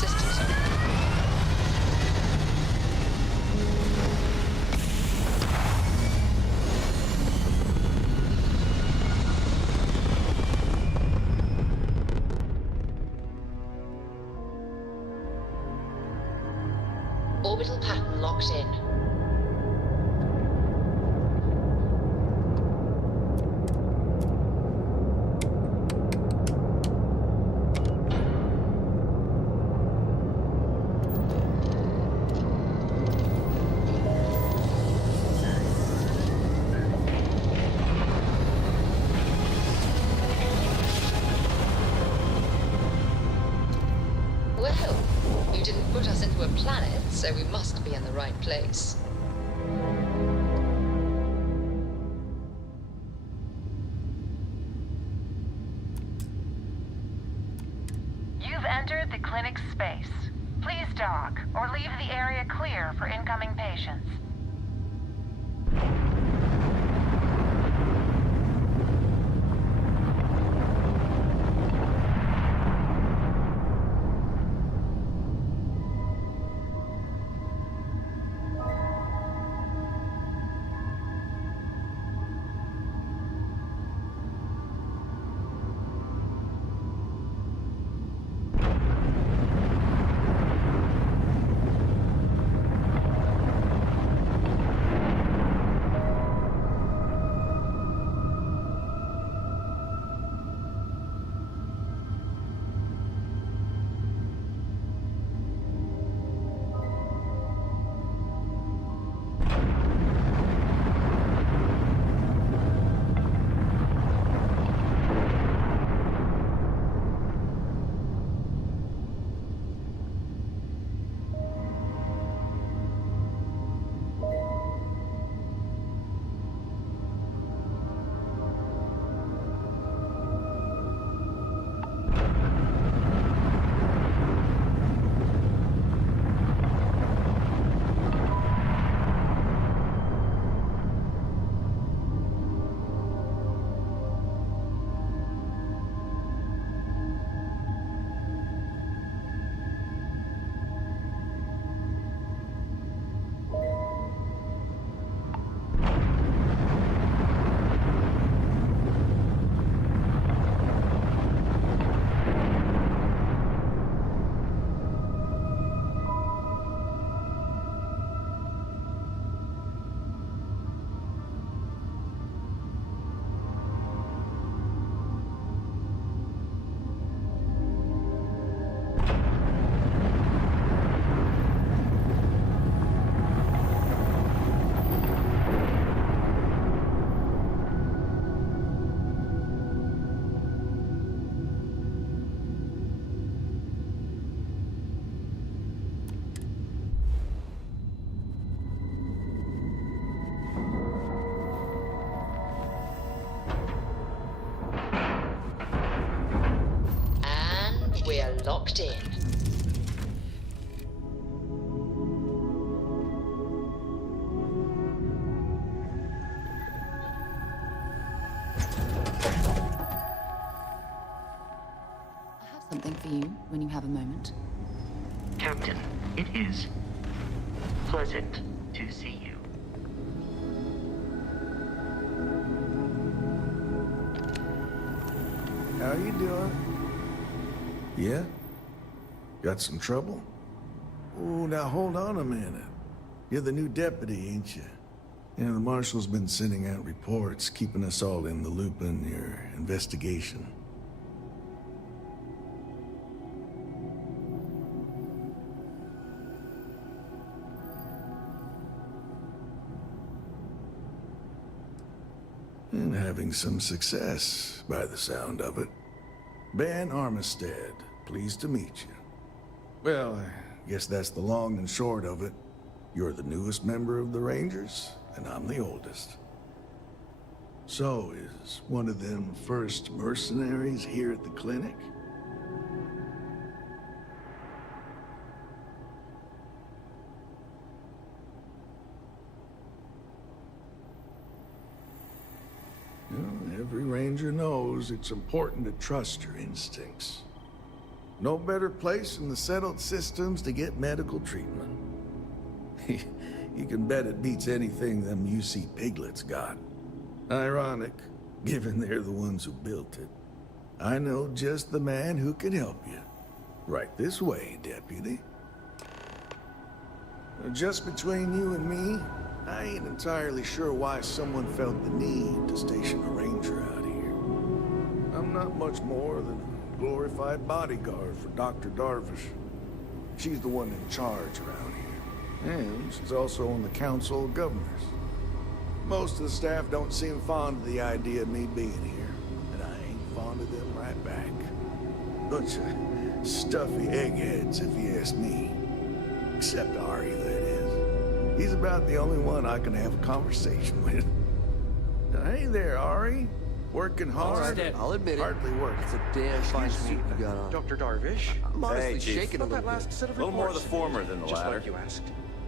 systems are. Orbital pattern locked in. Well, you didn't put us into a planet, so we must be in the right place. You've entered the clinic's space. Please dock, or leave the area clear for incoming patients. We're locked in. I have something for you when you have a moment. Captain, it is pleasant to see you. How you doing? Yeah? Got some trouble? Oh, now hold on a minute. You're the new deputy, ain't you? Yeah, the marshal's been sending out reports, keeping us all in the loop in your investigation. And having some success, by the sound of it. Ben Armistead, pleased to meet you. Well, I guess that's the long and short of it. You're the newest member of the Rangers, and I'm the oldest. So, is one of them first mercenaries here at the clinic? Well, every Ranger knows it's important to trust your instincts. No better place in the settled systems to get medical treatment. You can bet it beats anything them UC piglets got. Ironic, given they're the ones who built it. I know just the man who can help you. Right this way, Deputy. Just between you and me, I ain't entirely sure why someone felt the need to station a ranger out here. I'm not much more than a glorified bodyguard for Dr. Darvish. She's the one in charge around here. And she's also on the Council of Governors. Most of the staff don't seem fond of the idea of me being here, and I ain't fond of them right back. Bunch of stuffy eggheads, if you ask me. Except Ari, that is. He's about the only one I can have a conversation with. Hey there, Ari. Working hard? I'll admit it. Hardly working. It's a damn fine suit you got on. Dr. Darvish. I'm honestly Hey, Chief. shaking a Not that little last bit. set of A little more reports. the former than the Just latter. like you asked.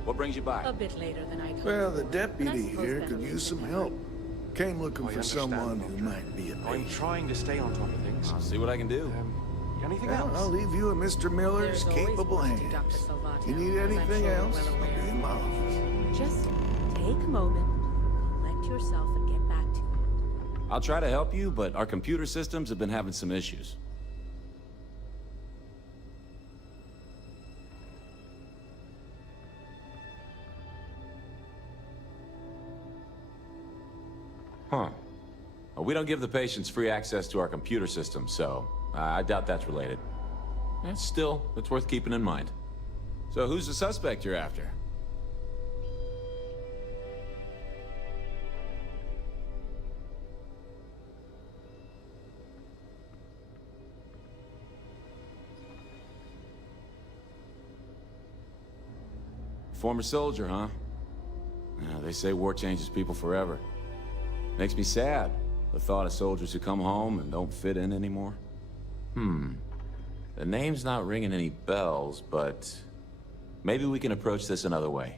What brings you by? A bit later than I'd hoped. Well, the But I deputy suppose here better could late use than some never. help. Came looking I for understand, someone who Doctor. might be a I'm patient. trying to stay on top of things. I'll see what I can do. Anything Well, else? I'll leave you in Mr. Miller's There's always capable more to hands. Dr. Salvato, You need as I'm anything sure you're else, well I'll be aware. in my office. Just take a moment, collect yourself, and get back to it. I'll try to help you, but our computer systems have been having some issues. Huh. Well, we don't give the patients free access to our computer system, so I doubt that's related. Still, it's worth keeping in mind. So who's the suspect you're after? Former soldier, huh? Yeah, they say war changes people forever. Makes me sad, the thought of soldiers who come home and don't fit in anymore. The name's not ringing any bells, but maybe we can approach this another way.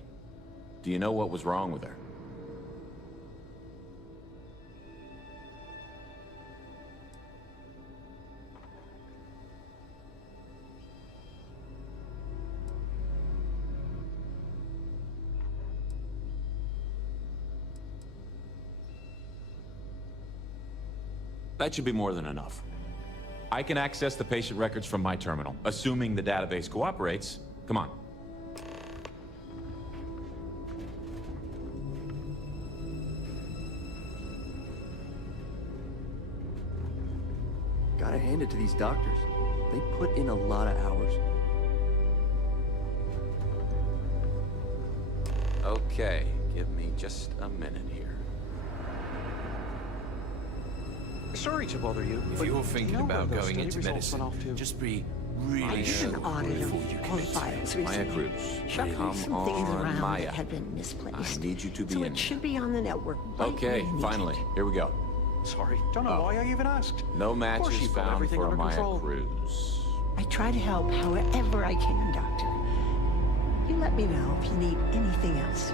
Do you know what was wrong with her? That should be more than enough. I can access the patient records from my terminal, assuming the database cooperates. Come on. Gotta hand it to these doctors. They put in a lot of hours. Okay, give me just a minute here. Sorry to bother you. If but you're do thinking you know about where those going study into results medicine, went off to? just be really I did an audit before of you all commit. files Maya recently. Cruz, Shuffling come some things on, around Maya. that had been misplaced. I need you to be so in it should be on the network. right Okay, when you need finally, it. here we go. Sorry, don't know why I even asked. No Of course matches you've got found everything for under Maya control. Cruz. I try to help however I can, Doctor. You let me know if you need anything else.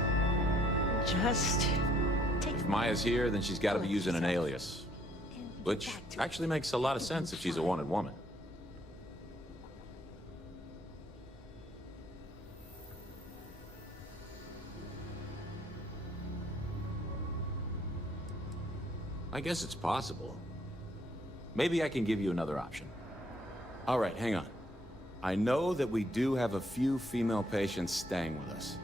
Just take. If Maya's here, then she's got to be Collect using an yourself alias. and get Which back to it. actually makes a lot of sense if she's a wanted woman. I guess it's possible. Maybe I can give you another option. All right, hang on. I know that we do have a few female patients staying with us.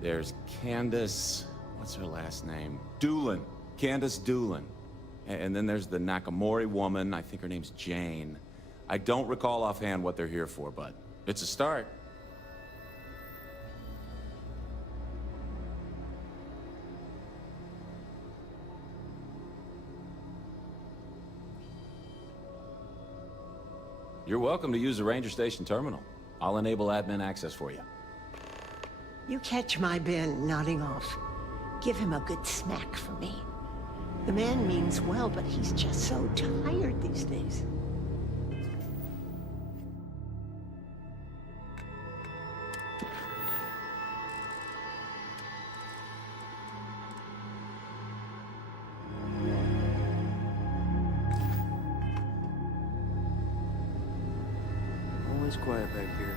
There's Candace, what's her last name? Doolin. Candace Doolin. And then there's the Nakamori woman, I think her name's Jane. I don't recall offhand what they're here for, but it's a start. You're welcome to use the Ranger Station terminal. I'll enable admin access for you. You catch my Ben nodding off. Give him a good smack for me. The man means well, but he's just so tired these days. quiet back here.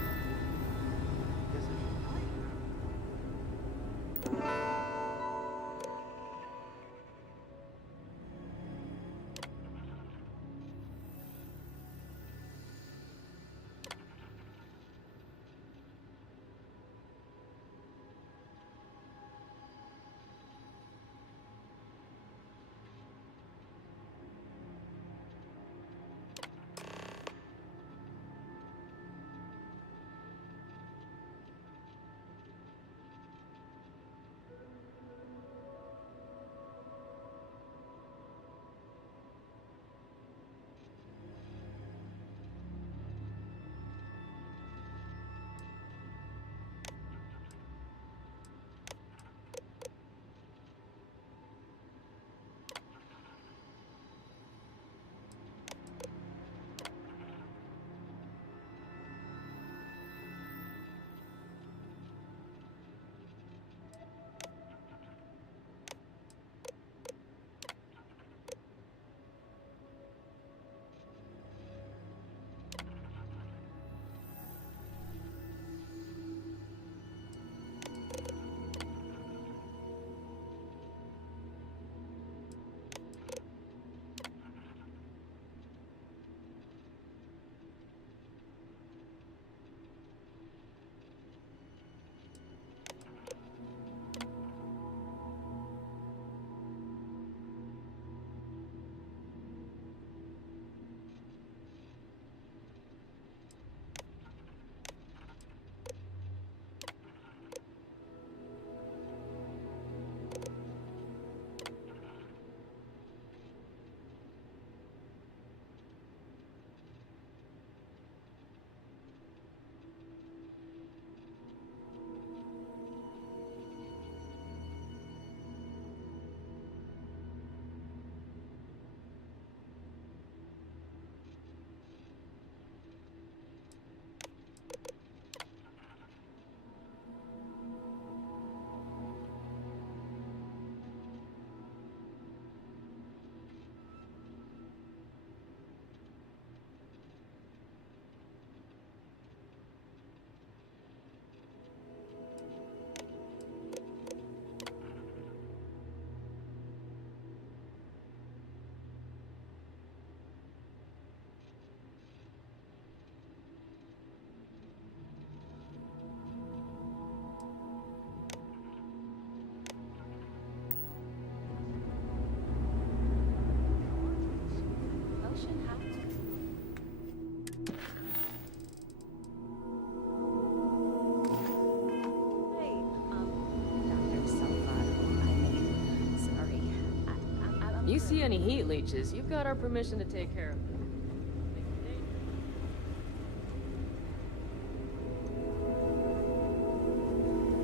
You see any heat leeches, you've got our permission to take care of them.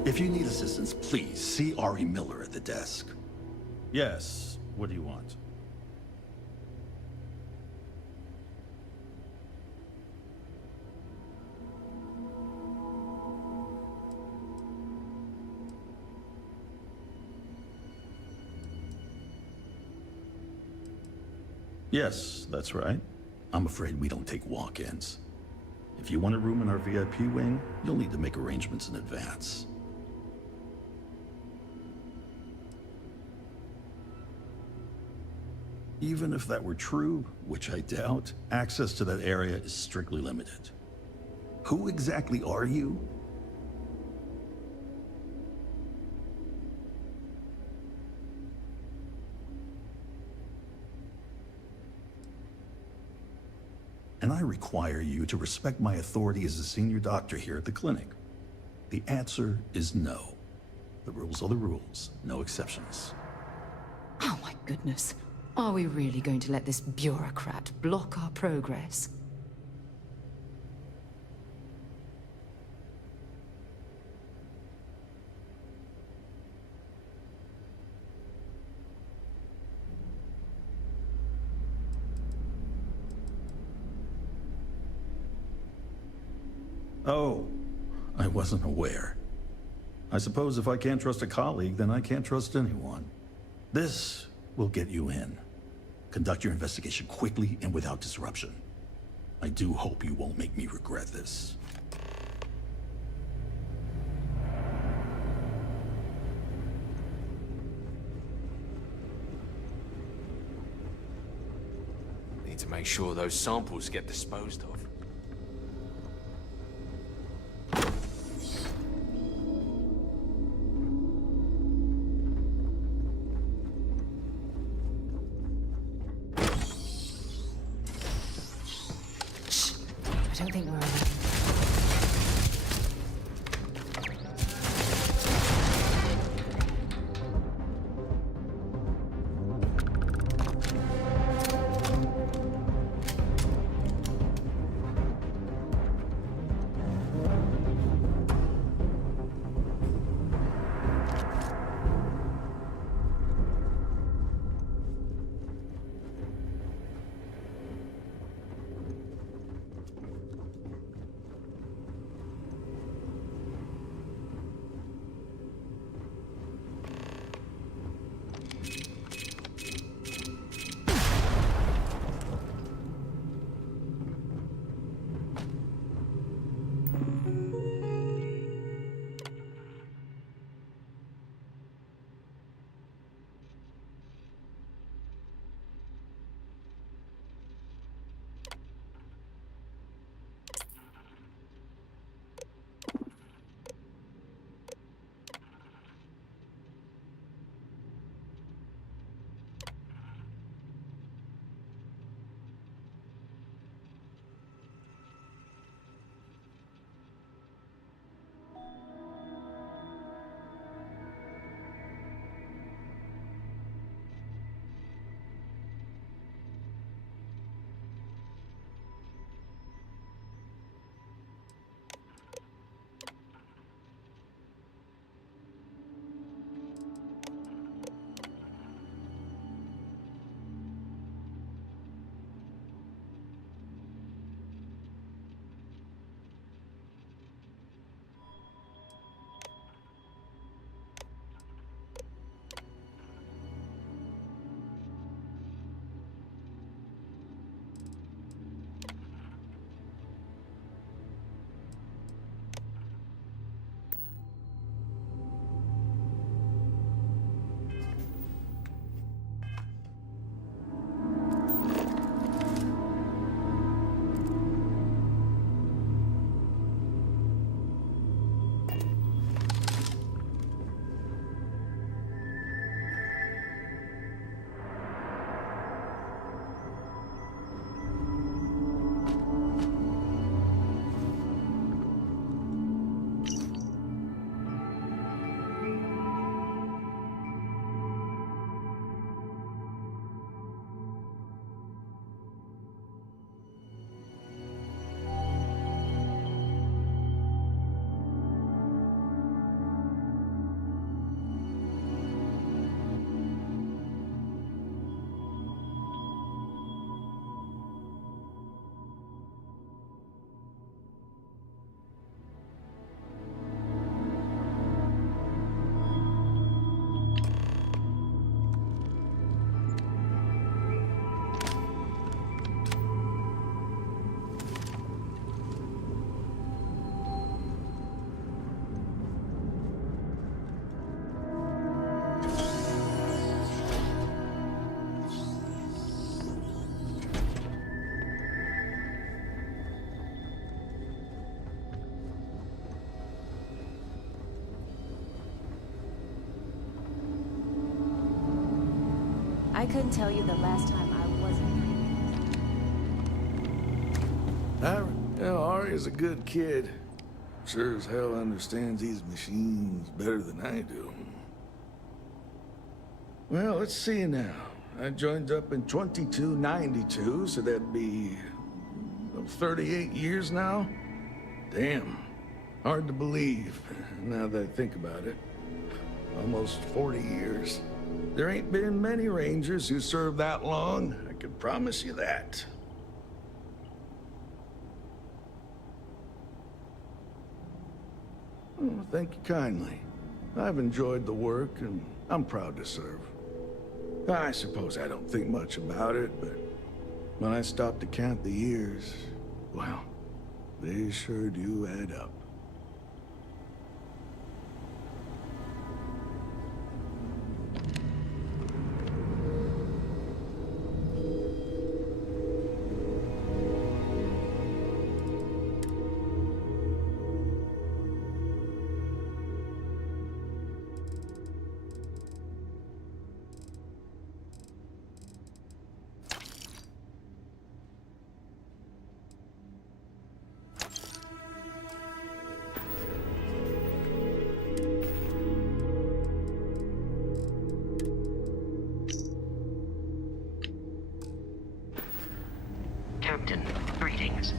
If you need assistance, please see Ari Miller at the desk. Yes. What do you want? Yes, that's right. I'm afraid we don't take walk-ins. If you want a room in our VIP wing, you'll need to make arrangements in advance. Even if that were true, which I doubt, access to that area is strictly limited. Who exactly are you? And I require you to respect my authority as a senior doctor here at the clinic. The answer is no. The rules are the rules, no exceptions. Oh my goodness. Are we really going to let this bureaucrat block our progress? Oh, I wasn't aware. I suppose if I can't trust a colleague, then I can't trust anyone. This will get you in. Conduct your investigation quickly and without disruption. I do hope you won't make me regret this. Need to make sure those samples get disposed of. I don't think we're alone. I couldn't tell you the last time I wasn't free. Ari's a good kid. Sure as hell understands these machines better than I do. Well, let's see now. I joined up in 2292, so that'd be 38 years now? Damn. Hard to believe, now that I think about it. Almost 40 years. There ain't been many Rangers who served that long, I can promise you that. Oh, thank you kindly. I've enjoyed the work, and I'm proud to serve. I suppose I don't think much about it, but when I stop to count the years, Well, they sure do add up. Captain, greetings.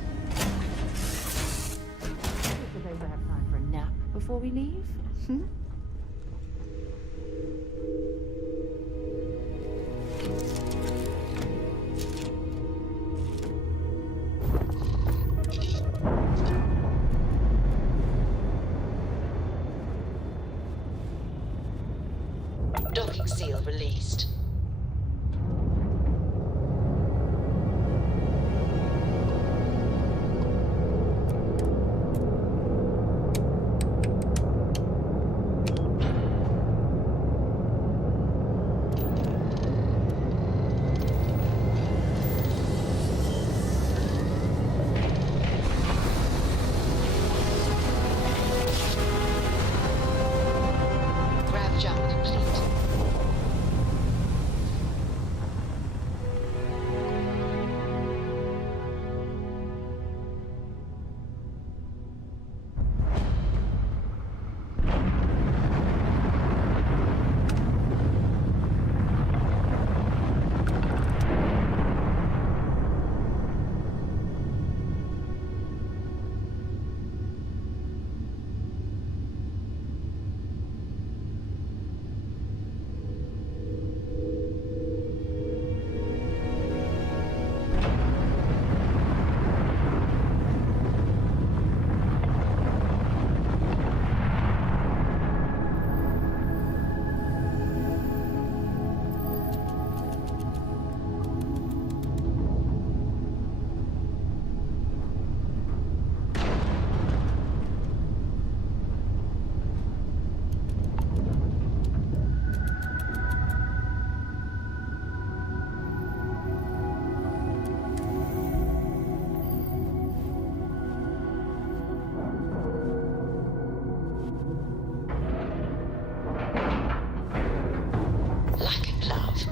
Does Ava have time for a nap before we leave? Hmm? Docking seal released. Grav jump complete. Like a glove.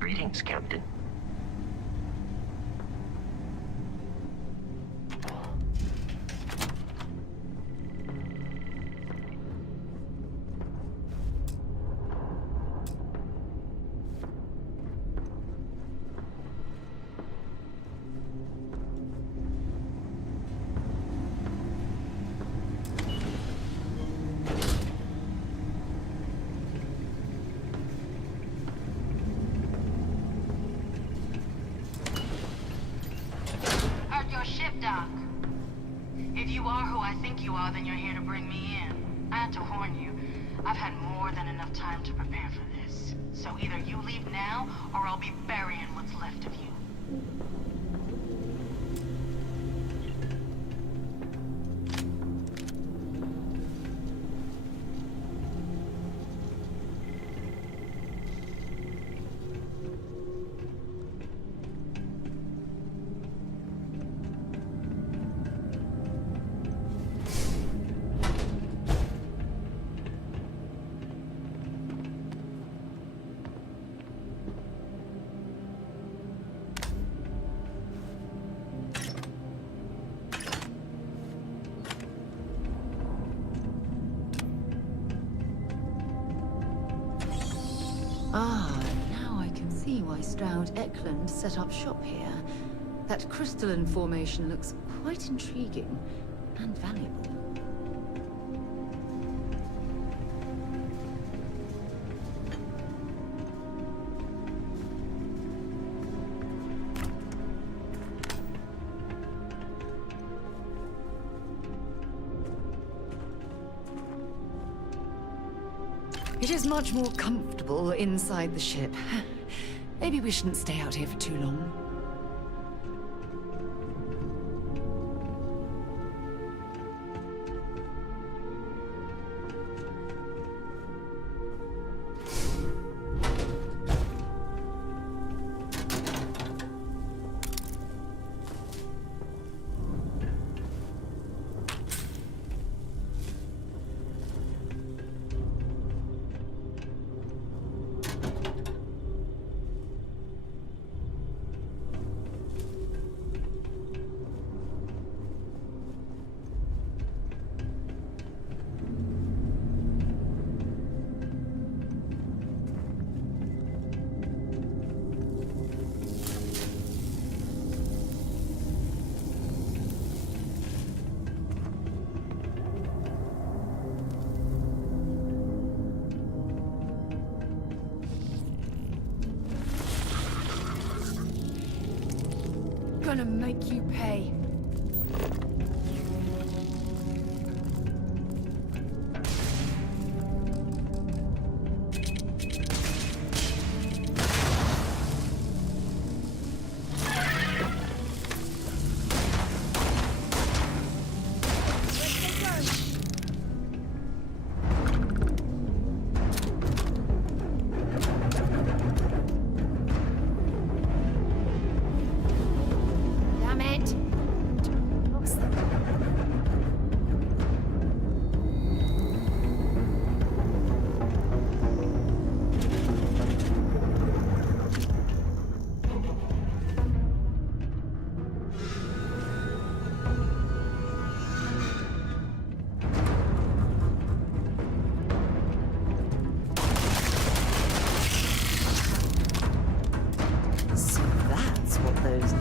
Greetings, Captain. Heard your ship, Doc. If you are who I think you are, then you're here to bring me in. I had to warn you. I've had more than enough time to prepare for this. So either you leave now, or I'll be burying what's left of you. Ah, now I can see why Stroud Eklund set up shop here. That crystalline formation looks quite intriguing and valuable. It is much more comfortable inside the ship. Maybe we shouldn't stay out here for too long. Gonna make you pay.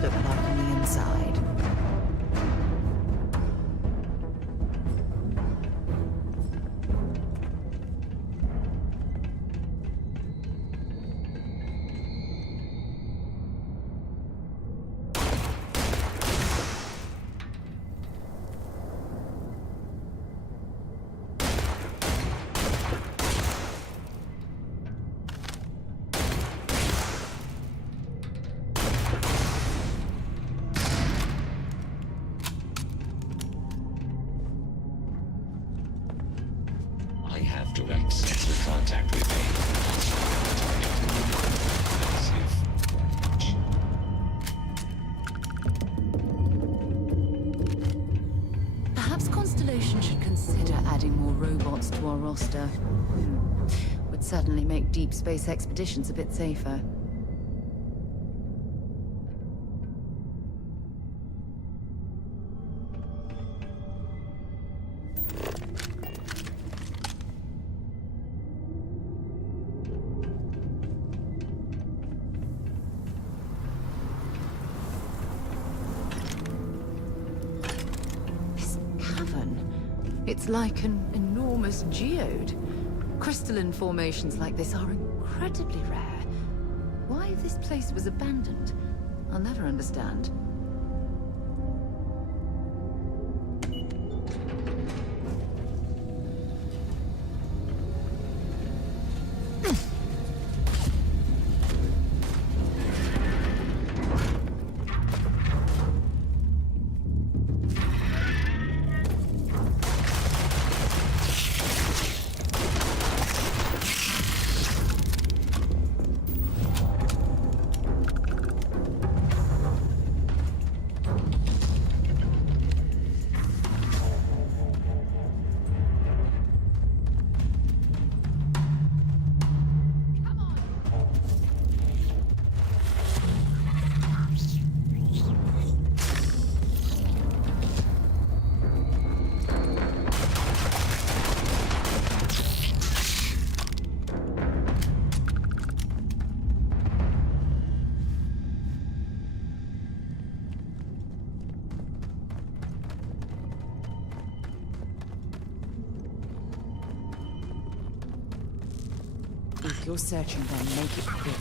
Look like on the inside. I have direct sensor contact with me. Perhaps Constellation should consider adding more robots to our roster. Would certainly make deep space expeditions a bit safer. It's like an enormous geode. Crystalline formations like this are incredibly rare. Why this place was abandoned, I'll never understand. If you're searching, then make it quick.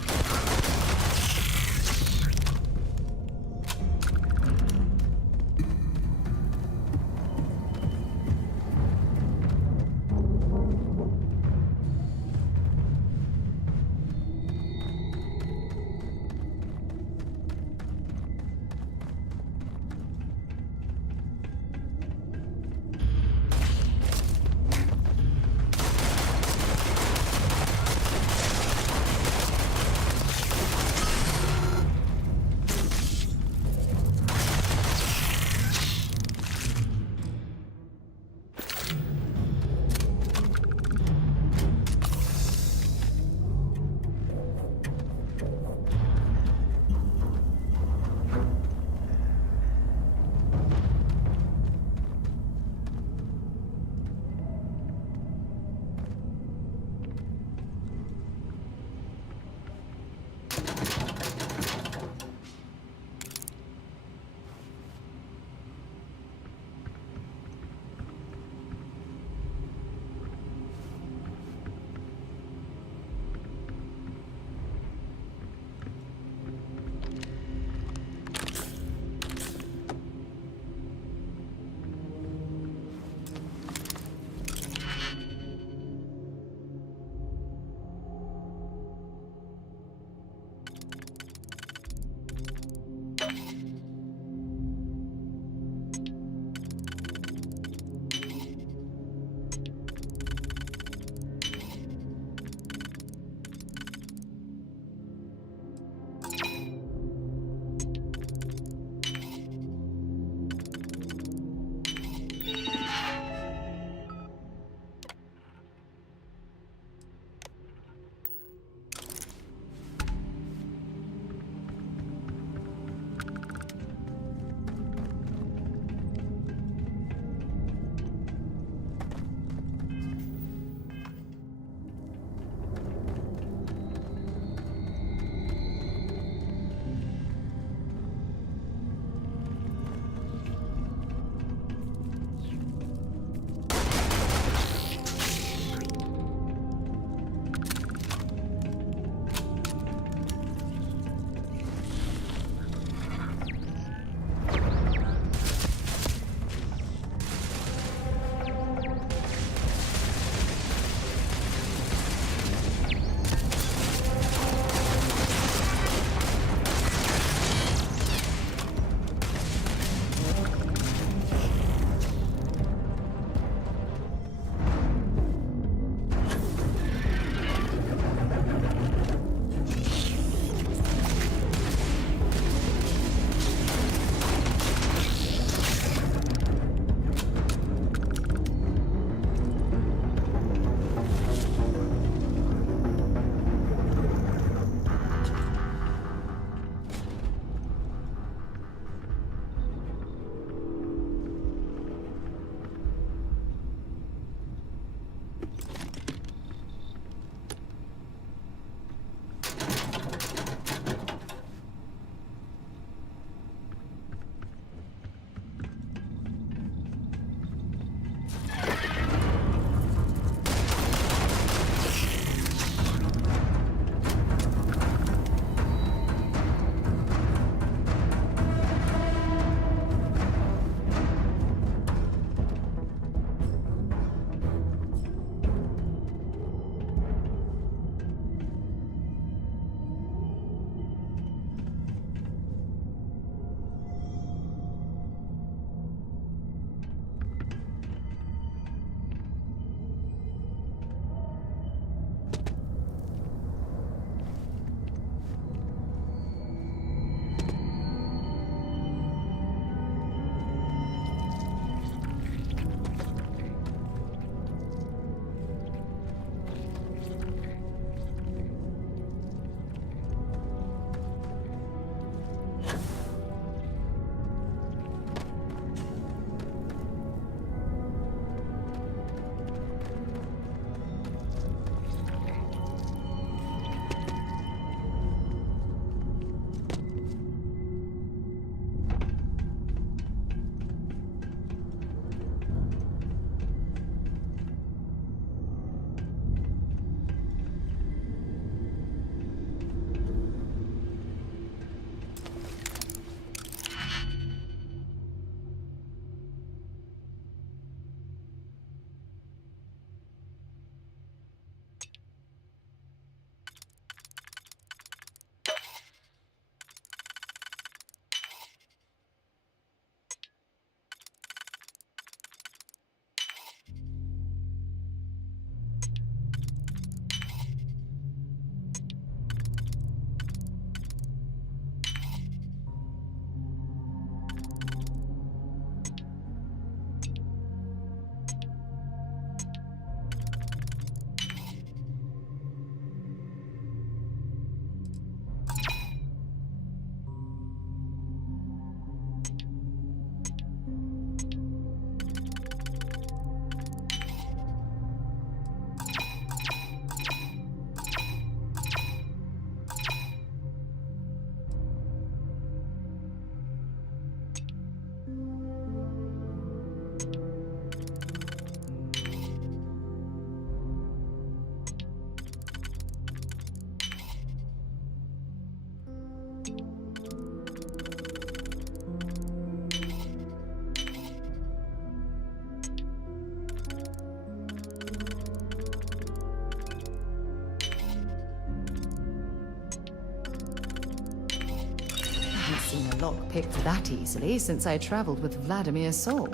seen a lock picked that easily since I traveled with Vladimir's soul.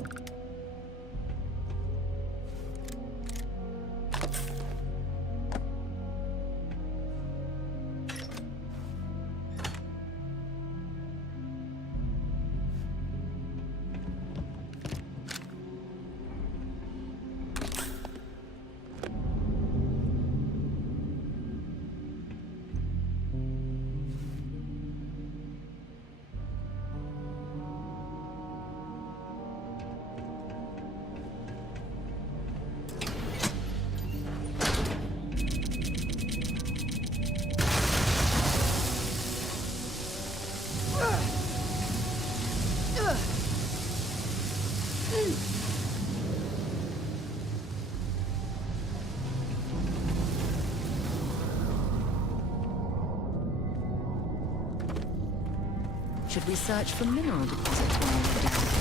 Should we search for mineral deposits while we're down there?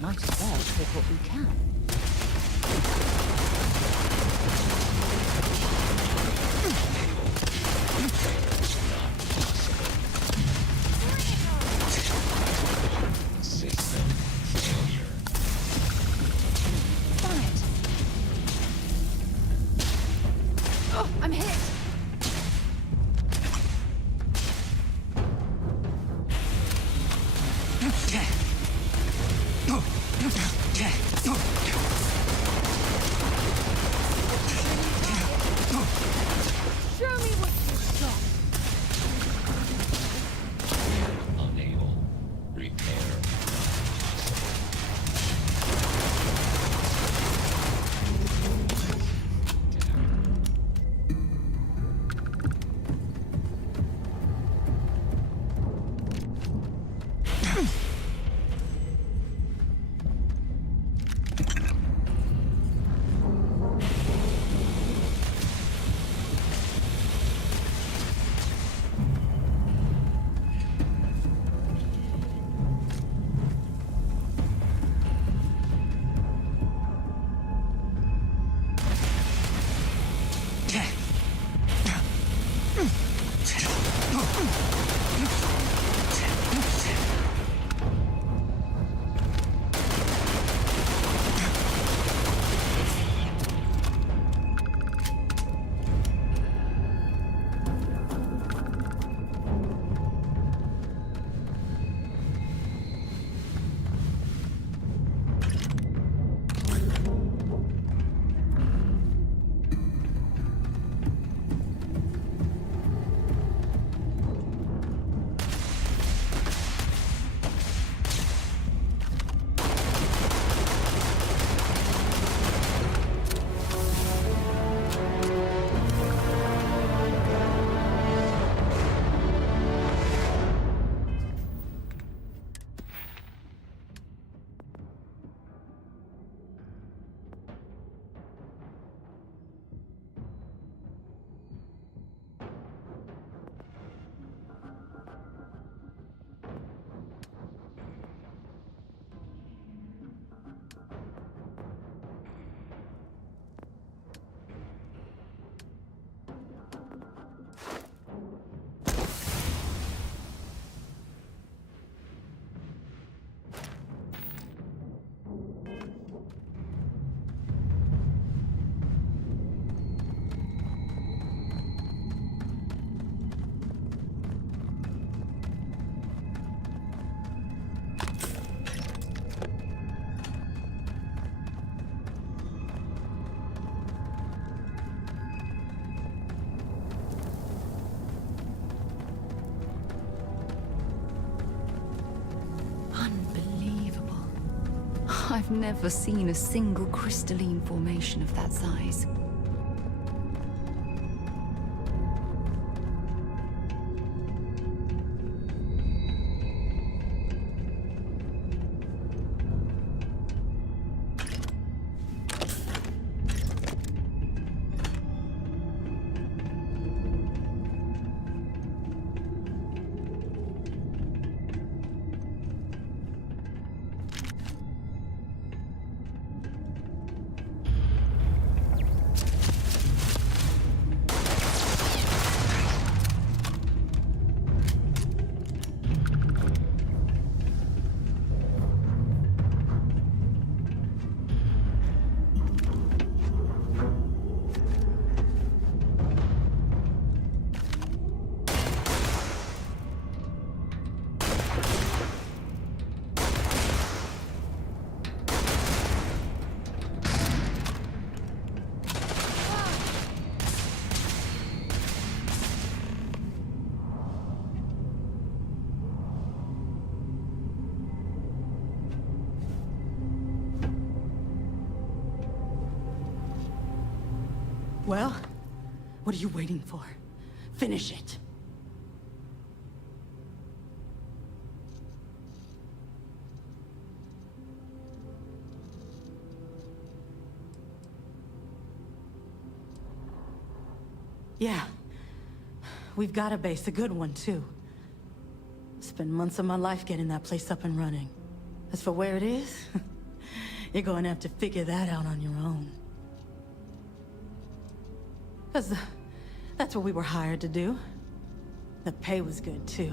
Might as well take what we can. System failure. Quiet. Oh, I'm hit. Show me what you got. Unable. Repair. I've never seen a single crystalline formation of that size. Well, what are you waiting for? Finish it. Yeah. We've got a base, a good one, too. Spent months of my life getting that place up and running. As for where it is, you're going to have to figure that out on your own. Because that's what we were hired to do. The pay was good, too.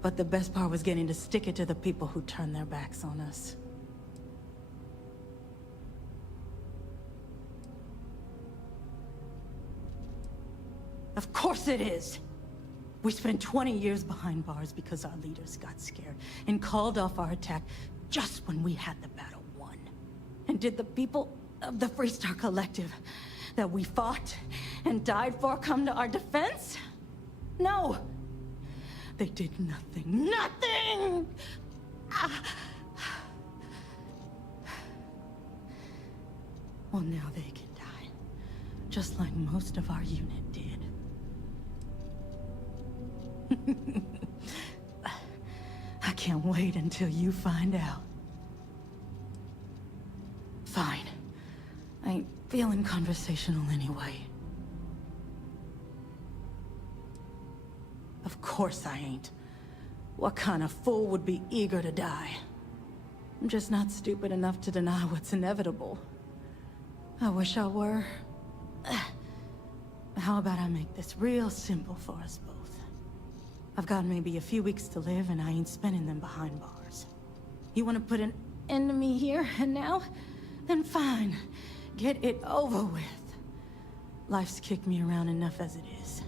But the best part was getting to stick it to the people who turned their backs on us. Of course it is! We spent 20 years behind bars because our leaders got scared and called off our attack just when we had the battle won. And did the people of the Freestar Collective that we fought and died for come to our defense? No! They did nothing. Nothing! Well, now they can die. Just like most of our unit did. I can't wait until you find out. Fine. I ain't feeling conversational anyway. Of course I ain't. What kind of fool would be eager to die? I'm just not stupid enough to deny what's inevitable. I wish I were. How about I make this real simple for us both? I've got maybe a few weeks to live, and I ain't spending them behind bars. You want to put an end to me here and now? Then fine. Get it over with. Life's kicked me around enough as it is.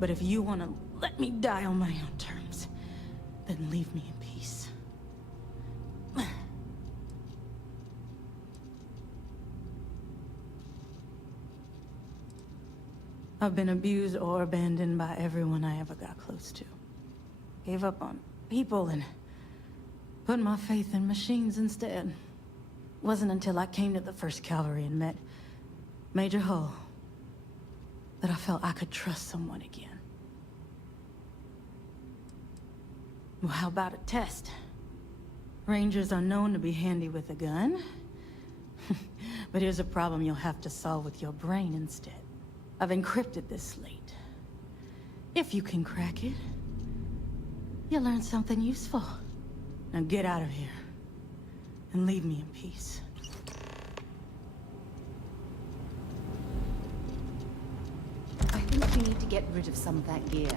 But if you want to let me die on my own terms, then leave me in peace. I've been abused or abandoned by everyone I ever got close to. Gave up on people and put my faith in machines instead. Wasn't until I came to the 1st Cavalry and met Major Hull that I felt I could trust someone again. Well, how about a test? Rangers are known to be handy with a gun. But here's a problem you'll have to solve with your brain instead. I've encrypted this slate. If you can crack it, you'll learn something useful. Now get out of here and leave me in peace. I think you need to get rid of some of that gear.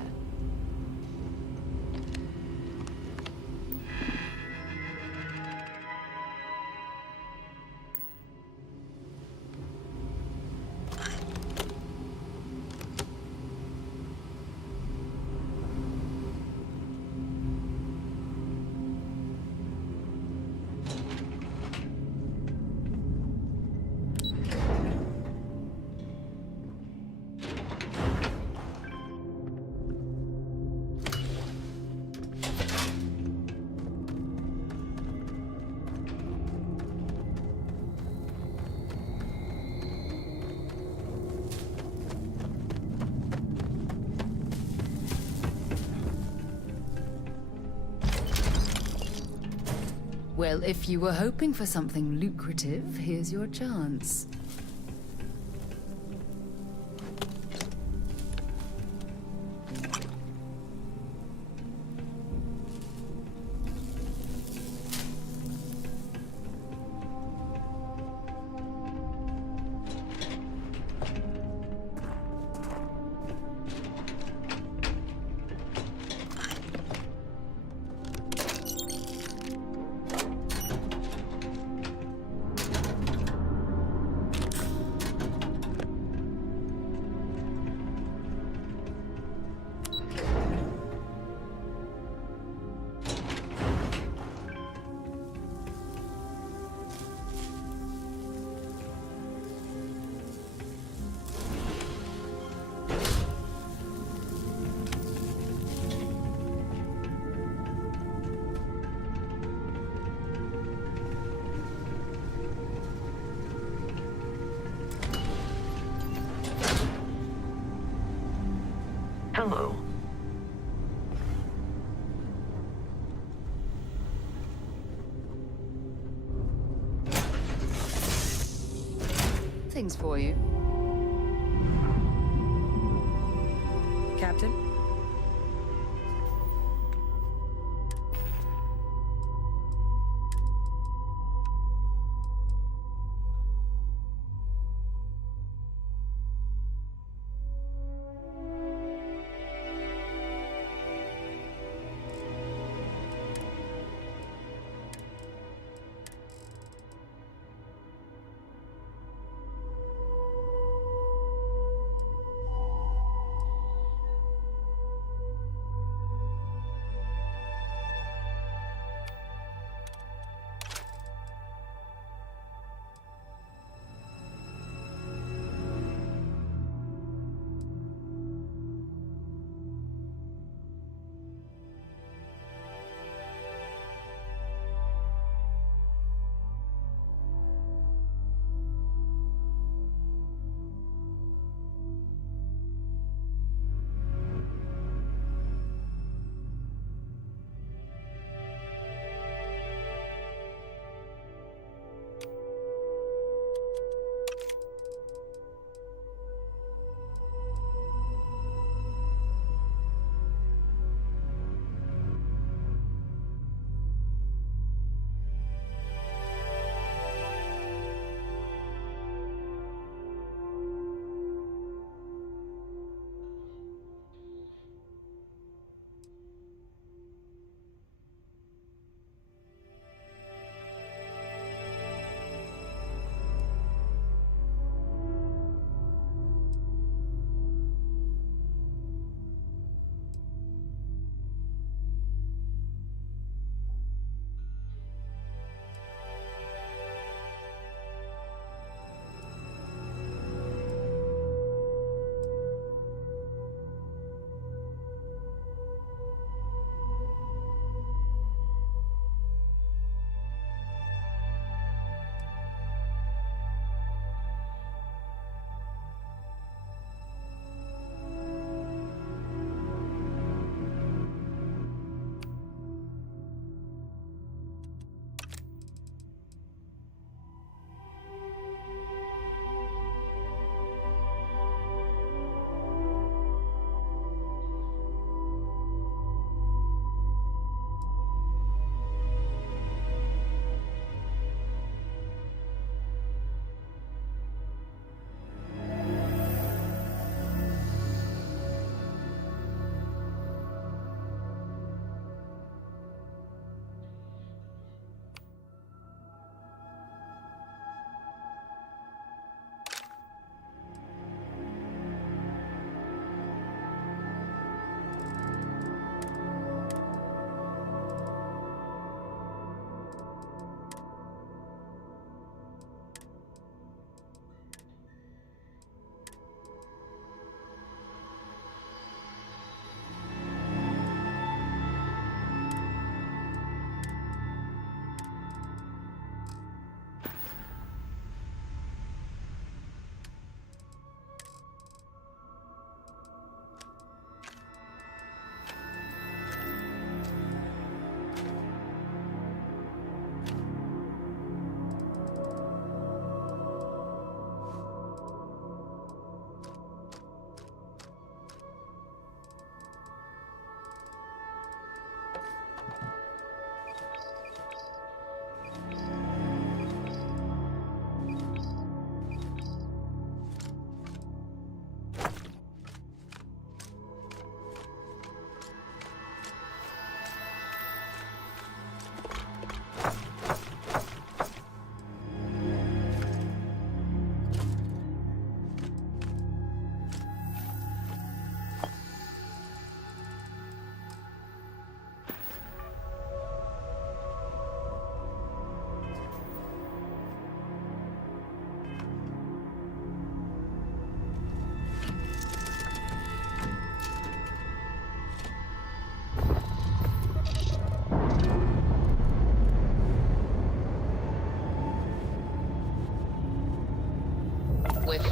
Well, if you were hoping for something lucrative, here's your chance. Hello. Things for you. Captain?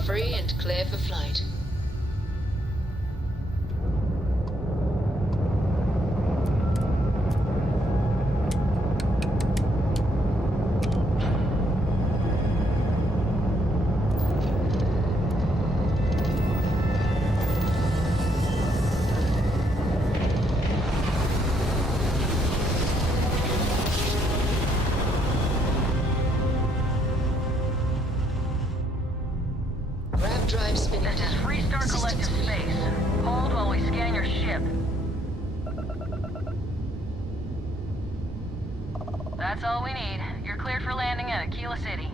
free and clear for flight. Grab drive spinning. This is Freestar Collective Space. Hold while we scan your ship. That's all we need. You're cleared for landing at Aquila City.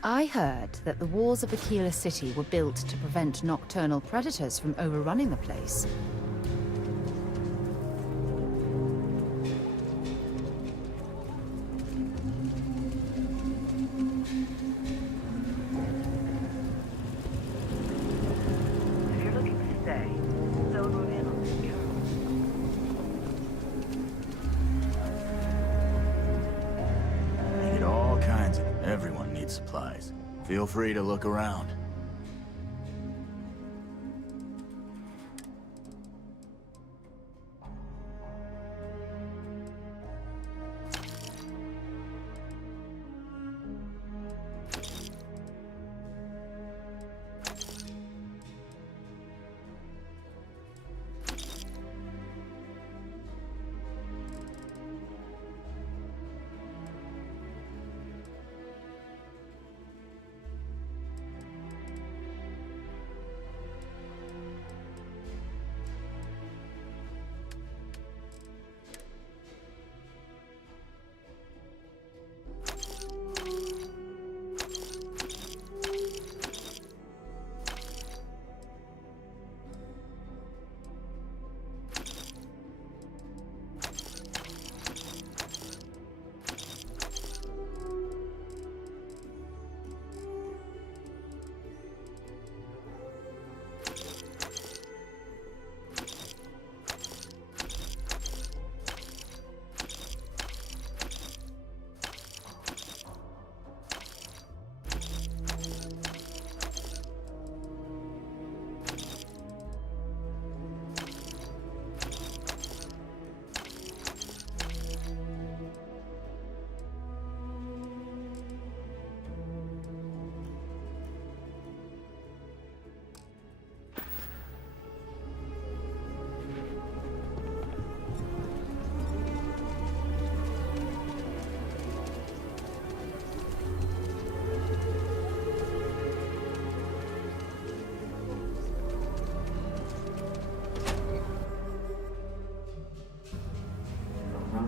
I heard that the walls of Aquila City were built to prevent nocturnal predators from overrunning the place. If you're looking to stay, zone in on this They get all kinds of... Everyone needs supplies. Feel free to look around.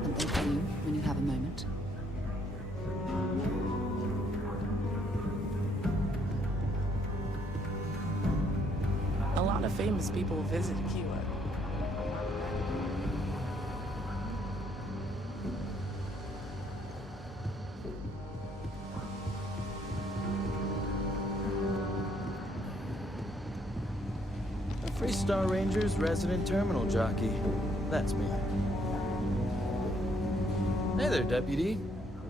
And thank you when you have a moment. A lot of famous people visit Aquila. A Freestar Ranger's resident terminal jockey. That's me. Hey there, Deputy.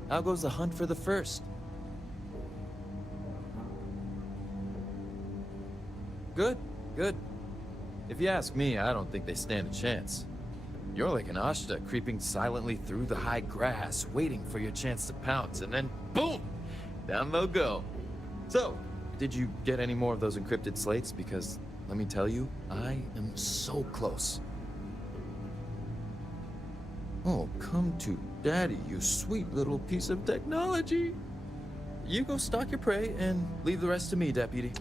How goes the hunt for the first? Good, good. If you ask me, I don't think they stand a chance. You're like an Ashta creeping silently through the high grass, waiting for your chance to pounce, and then boom! Down they'll go. So, did you get any more of those encrypted slates? Because, let me tell you, I am so close. Oh, come to Daddy, you sweet little piece of technology. You go stalk your prey and leave the rest to me, Deputy.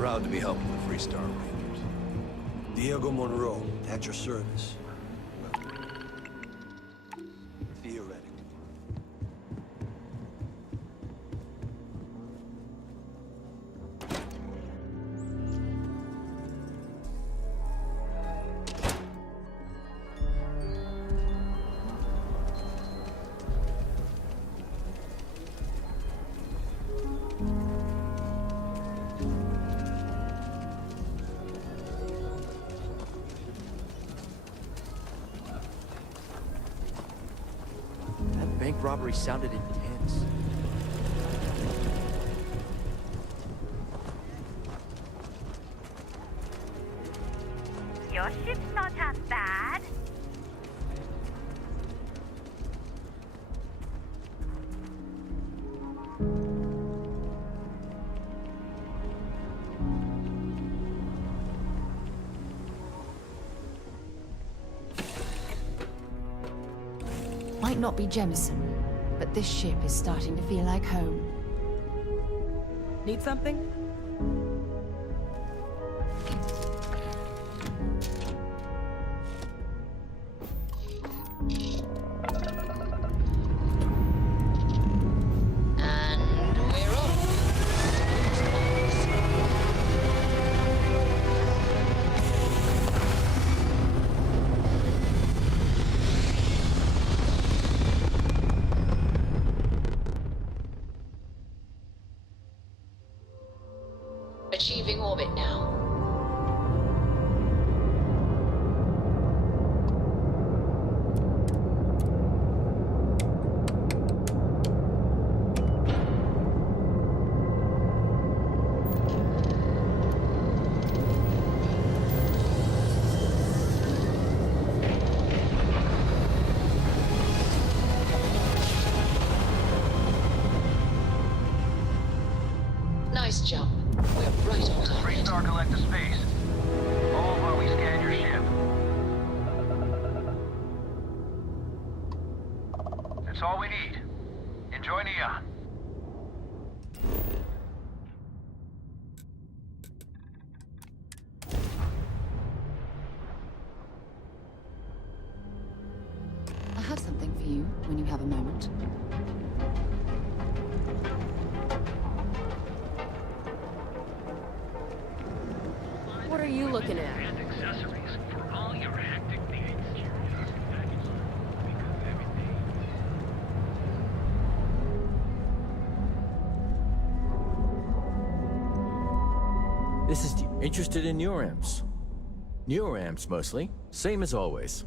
proud to be helping the Free Star Rangers. Diego Monroe, at your service. Theoretically. That bank robbery sounded intense. Your ship's not half bad. Might not be Jemison, but this ship is starting to feel like home. Need something? And we're off. Achieving orbit now. Nice jump. We're right on target. Free Star Collector Space. Hold while we scan your ship. That's all we need. Enjoy Neon. I have something for you when you have a moment. What are you looking at? Accessories for all your hectic needs. This is interested in newer amps. Newer amps mostly. Same as always.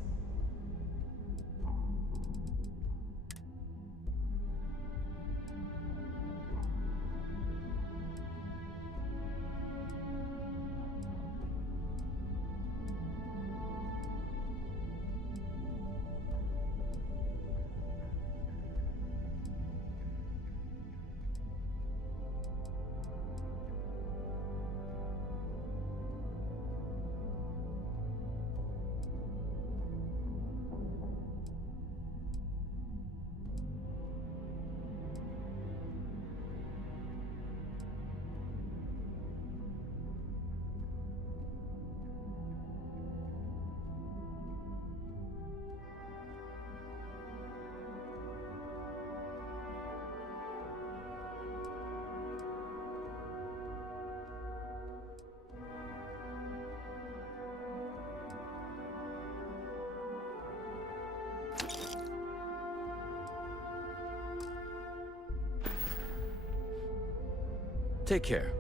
Take care.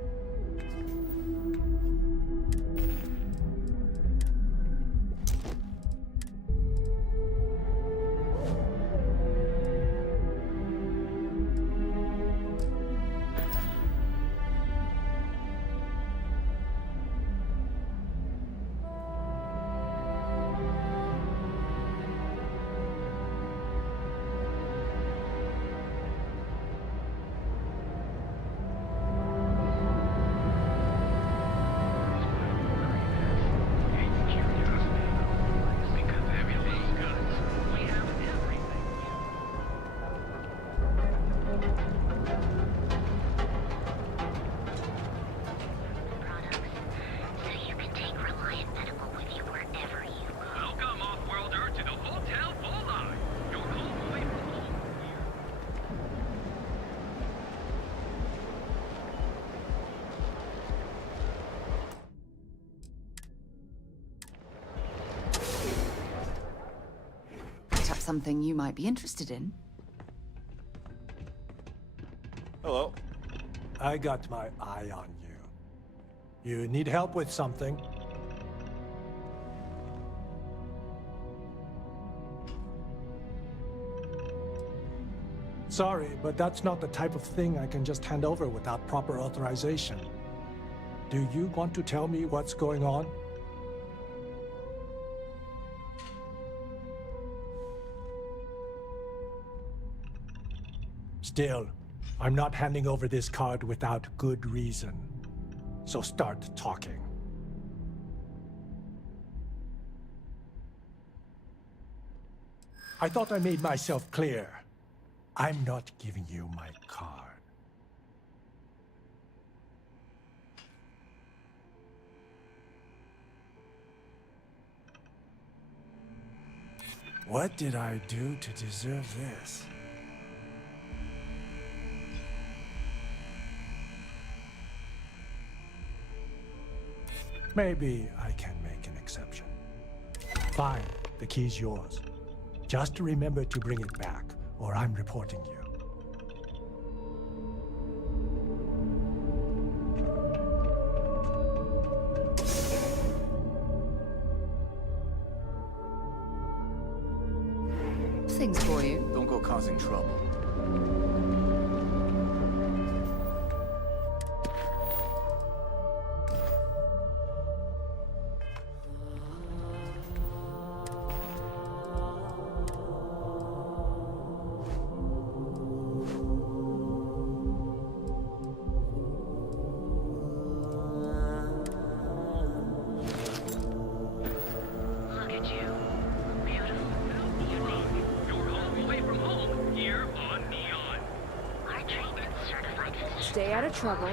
something you might be interested in. Hello. I got my eye on you. You need help with something? Sorry, but that's not the type of thing I can just hand over without proper authorization. Do you want to tell me what's going on? Still, I'm not handing over this card without good reason. So start talking. I thought I made myself clear. I'm not giving you my card. What did I do to deserve this? Maybe I can make an exception. Fine, the key's yours. Just remember to bring it back, or I'm reporting you. Things for you. Don't go causing trouble. Stay out of trouble.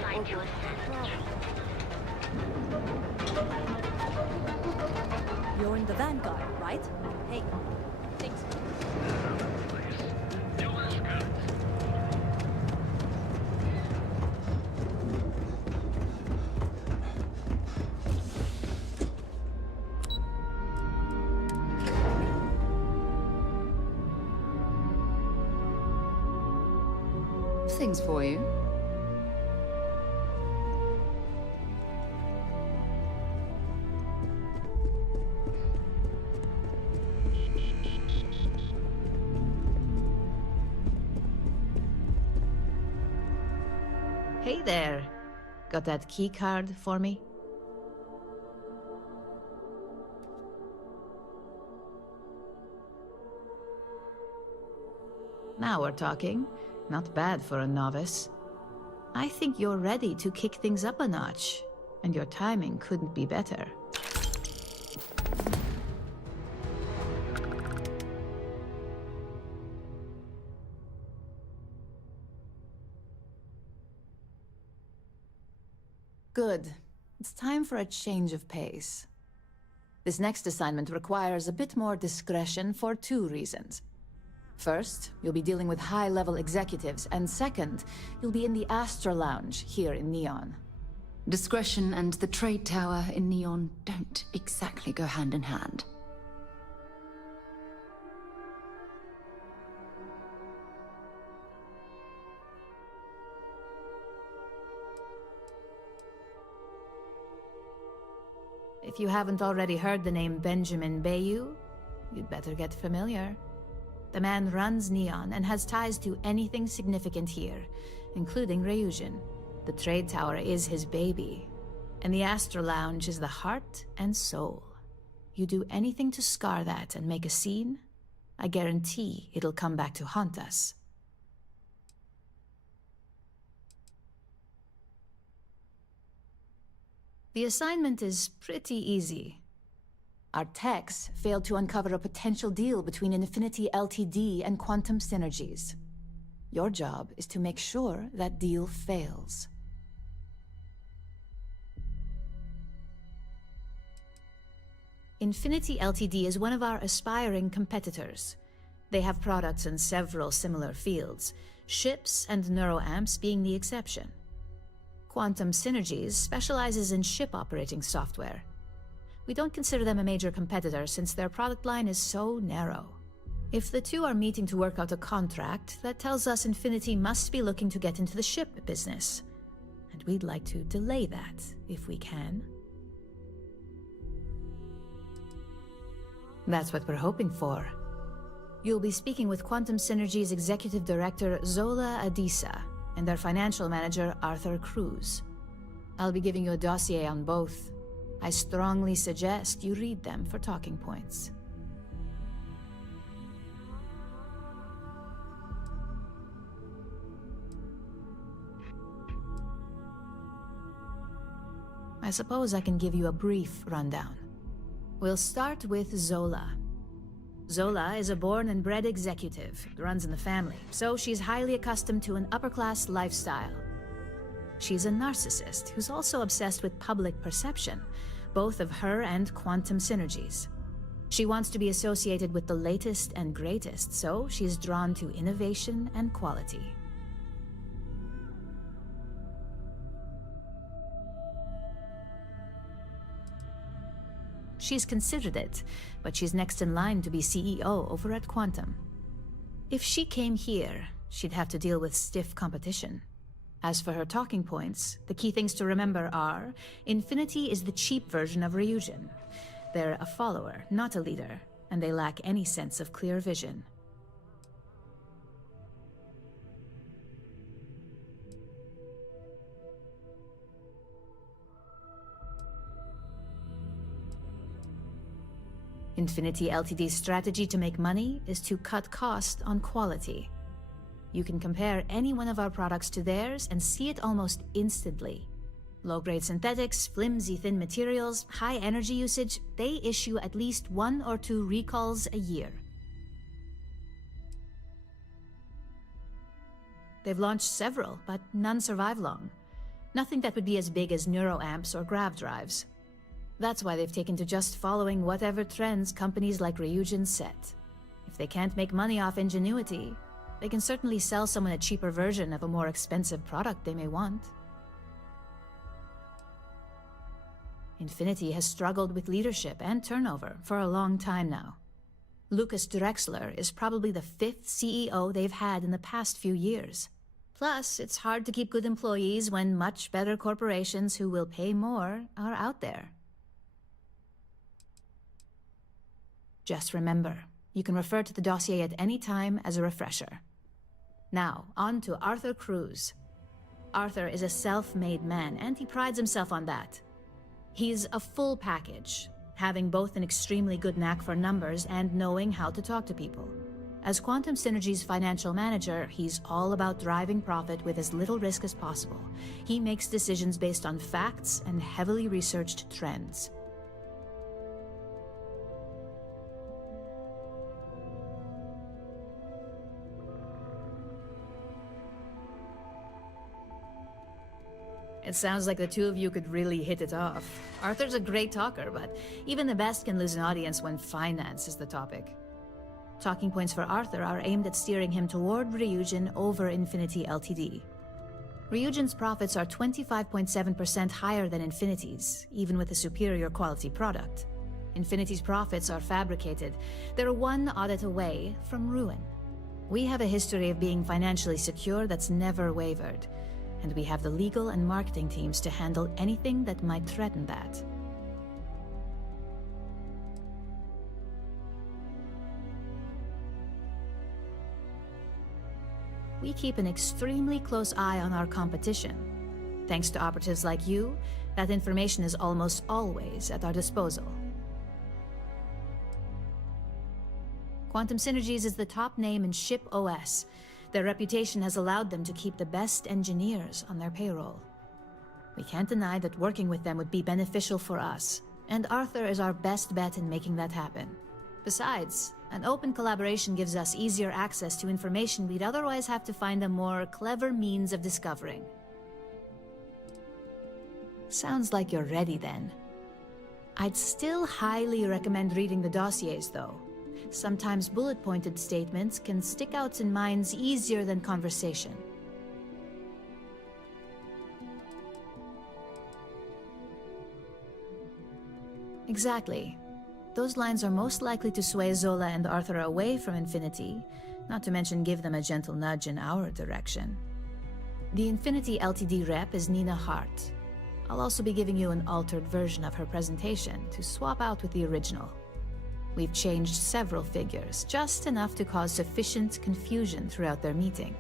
You're in the Vanguard, right? Hey, thanks. Things for you. Hey there. Got that key card for me? Now we're talking. Not bad for a novice. I think you're ready to kick things up a notch, and your timing couldn't be better. Good. It's time for a change of pace. This next assignment requires a bit more discretion for two reasons. First, you'll be dealing with high-level executives, and second, you'll be in the Astra Lounge here in Neon. Discretion and the trade tower in Neon don't exactly go hand in hand. If you haven't already heard the name Benjamin Bayou, you'd better get familiar. The man runs Neon and has ties to anything significant here, including Ryujin. The trade tower is his baby, and the Astra Lounge is the heart and soul. You do anything to scar that and make a scene, I guarantee it'll come back to haunt us. The assignment is pretty easy. Our techs failed to uncover a potential deal between Infinity Ltd. And Quantum Synergies. Your job is to make sure that deal fails. Infinity Ltd. Is one of our aspiring competitors. They have products in several similar fields, ships and neuroamps being the exception. Quantum Synergies specializes in ship operating software. We don't consider them a major competitor since their product line is so narrow. If the two are meeting to work out a contract, that tells us Infinity must be looking to get into the ship business. And we'd like to delay that, if we can. That's what we're hoping for. You'll be speaking with Quantum Synergy's Executive Director, Zola Adisa, and their Financial Manager, Arthur Cruz. I'll be giving you a dossier on both. I strongly suggest you read them for talking points. I suppose I can give you a brief rundown. We'll start with Zola. Zola is a born and bred executive. It runs in the family, so she's highly accustomed to an upper-class lifestyle. She's a narcissist who's also obsessed with public perception, both of her and Quantum Synergies. She wants to be associated with the latest and greatest, so she's drawn to innovation and quality. She's considered it, but she's next in line to be CEO over at Quantum. If she came here, she'd have to deal with stiff competition. As for her talking points, the key things to remember are, Infinity is the cheap version of Ryujin. They're a follower, not a leader, and they lack any sense of clear vision. Infinity Ltd's strategy to make money is to cut cost on quality. You can compare any one of our products to theirs and see it almost instantly. Low-grade synthetics, flimsy thin materials, high energy usage, they issue at least 1 or 2 recalls a year. They've launched several, but none survive long. Nothing that would be as big as neuroamps or grav drives. That's why they've taken to just following whatever trends companies like Ryujin set. If they can't make money off ingenuity, they can certainly sell someone a cheaper version of a more expensive product they may want. Infinity has struggled with leadership and turnover for a long time now. Lucas Drexler is probably the 5th CEO they've had in the past few years. Plus, it's hard to keep good employees when much better corporations who will pay more are out there. Just remember, you can refer to the dossier at any time as a refresher. Now, on to Arthur Cruz. Arthur is a self-made man, and he prides himself on that. He's a full package, having both an extremely good knack for numbers and knowing how to talk to people. As Quantum Synergy's financial manager, he's all about driving profit with as little risk as possible. He makes decisions based on facts and heavily researched trends. It sounds like the two of you could really hit it off. Arthur's a great talker, but even the best can lose an audience when finance is the topic. Talking points for Arthur are aimed at steering him toward Ryujin over Infinity Ltd. Ryujin's profits are 25.7% higher than Infinity's, even with a superior quality product. Infinity's profits are fabricated. They're one audit away from ruin. We have a history of being financially secure that's never wavered, and we have the legal and marketing teams to handle anything that might threaten that. We keep an extremely close eye on our competition. Thanks to operatives like you, that information is almost always at our disposal. Quantum Synergies is the top name in ship OS. Their reputation has allowed them to keep the best engineers on their payroll. We can't deny that working with them would be beneficial for us, and Arthur is our best bet in making that happen. Besides, an open collaboration gives us easier access to information we'd otherwise have to find a more clever means of discovering. Sounds like you're ready then. I'd still highly recommend reading the dossiers though. Sometimes bullet-pointed statements can stick out in minds easier than conversation. Exactly. Those lines are most likely to sway Zola and Arthur away from Infinity, not to mention give them a gentle nudge in our direction. The Infinity Ltd rep is Nina Hart. I'll also be giving you an altered version of her presentation to swap out with the original. We've changed several figures, just enough to cause sufficient confusion throughout their meeting.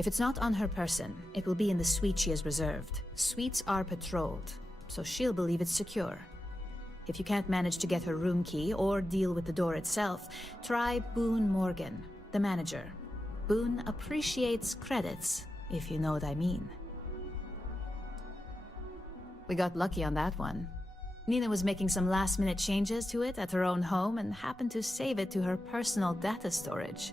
If it's not on her person, it will be in the suite she has reserved. Suites are patrolled, so she'll believe it's secure. If you can't manage to get her room key or deal with the door itself, try Boone Morgan, the manager. Boone appreciates credits, if you know what I mean. We got lucky on that one. Nina was making some last-minute changes to it at her own home and happened to save it to her personal data storage.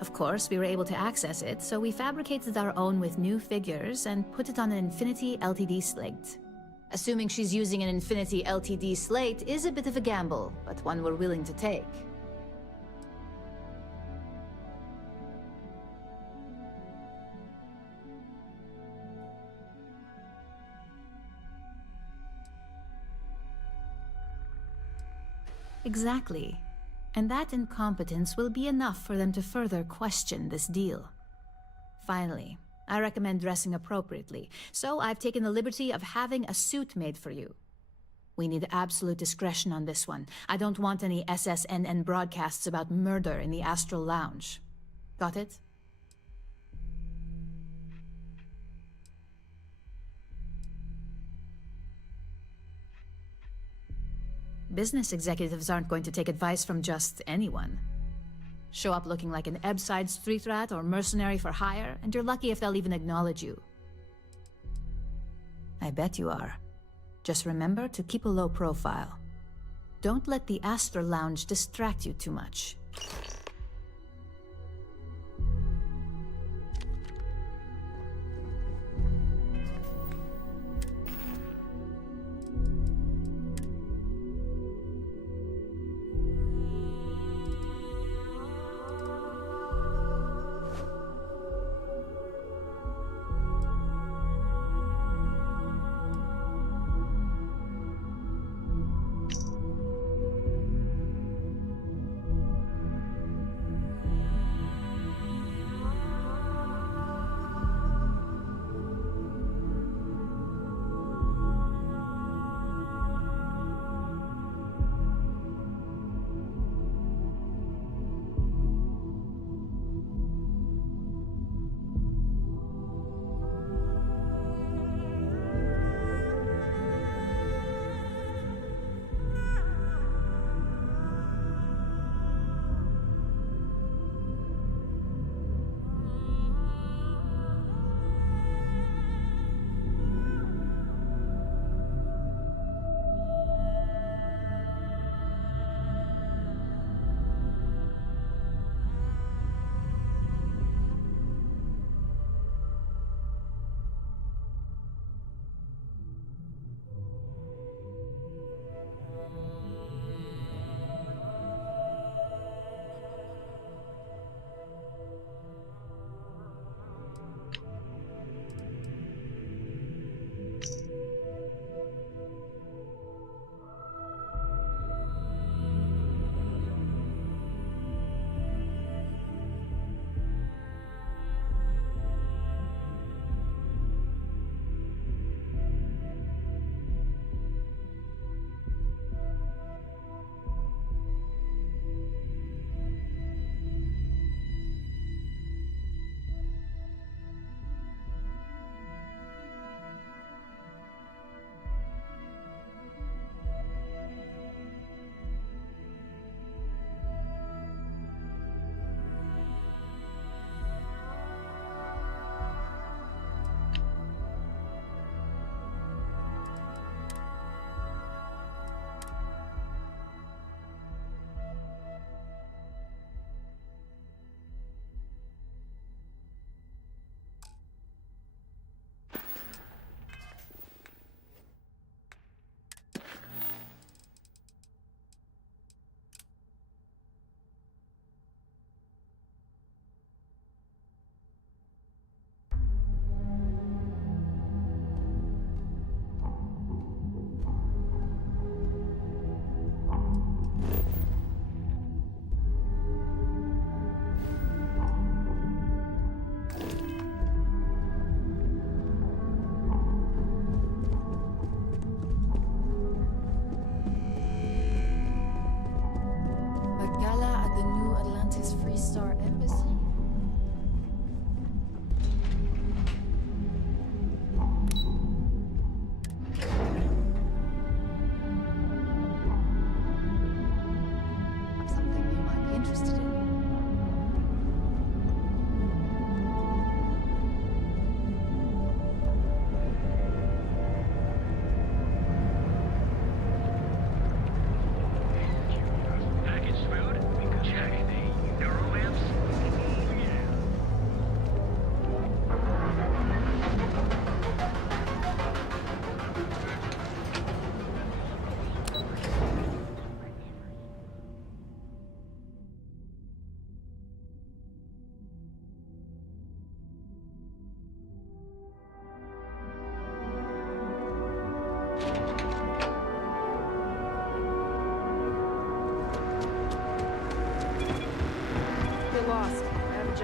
Of course, we were able to access it, so we fabricated our own with new figures and put it on an Infinity Ltd slate. Assuming she's using an Infinity Ltd slate is a bit of a gamble, but one we're willing to take. Exactly. And that incompetence will be enough for them to further question this deal. Finally, I recommend dressing appropriately, so I've taken the liberty of having a suit made for you. We need absolute discretion on this one. I don't want any SSNN broadcasts about murder in the Astral Lounge. Got it? Business executives aren't going to take advice from just anyone. Show up looking like an Ebbside street rat or mercenary for hire, and you're lucky if they'll even acknowledge you. I bet you are. Just remember to keep a low profile. Don't let the Astral Lounge distract you too much.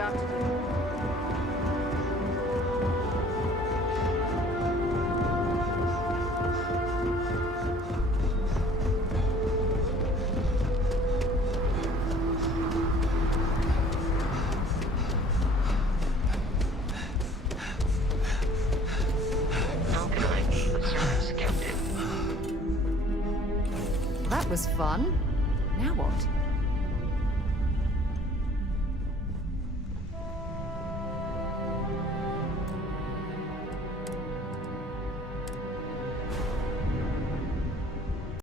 job to do. How can I be the service skeptic? That was fun. Now what?